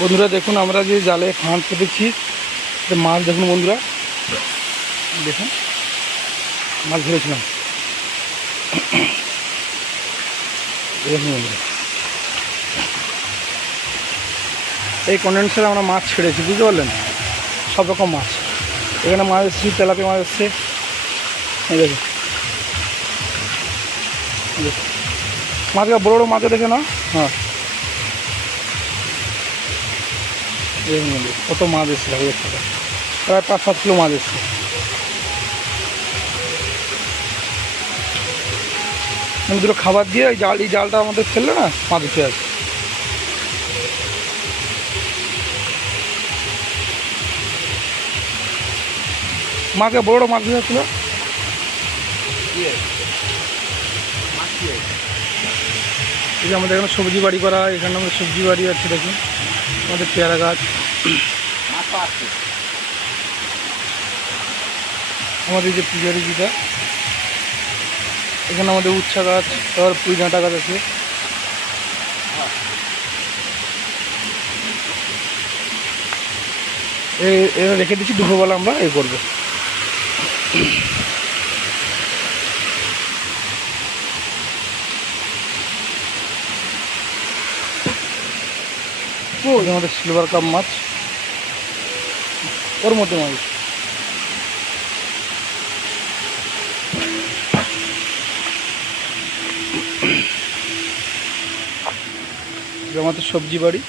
বন্ধুরা দেখুন, আমরা যে জালে ফাঁদ পেতেছি মাছ দেখুন বন্ধুরা, দেখুন মাছ ধরেছিলাম। দেখুন বন্ধুরা, এই কন্ডেন্সারে আমরা মাছ ছেড়েছি, বুঝতে পারলেন? সব রকম মাছ এখানে মাছ এসেছি, তেলাপিয়া মাছ এসছে। এই দেখুন মাছগুলো বড়ো বড়ো মাছও দেখে না। হ্যাঁ দেখুন বন্ধু, কত মাছ এসছে, প্রায় 5-7 কিলো মাছ এসছে। মানে দুটো খাবার দিয়ে এই জালটা আমাদের ফেললে না মাছ উঠে আসে। মাকে বড় বড় মাছ ধরেছিল। এই যে আমাদের এখানে সবজি বাড়ি করা, এখানে আমাদের সবজি বাড়ি আছে, দেখুন আমাদের পেয়ারা গাছ, আমাদের যে পিজারি যেটা, এখানে আমাদের উচ্ছা গাছ, তারপর পুঁই ডাঁটা গাছ আছে। এরা রেখে দিচ্ছি, দুপুরবেলা আমরা এ করবো। আমাদের সিলভার কাপ মাছ, ওর মধ্যে মাছ। আমাদের সবজি বাড়ি।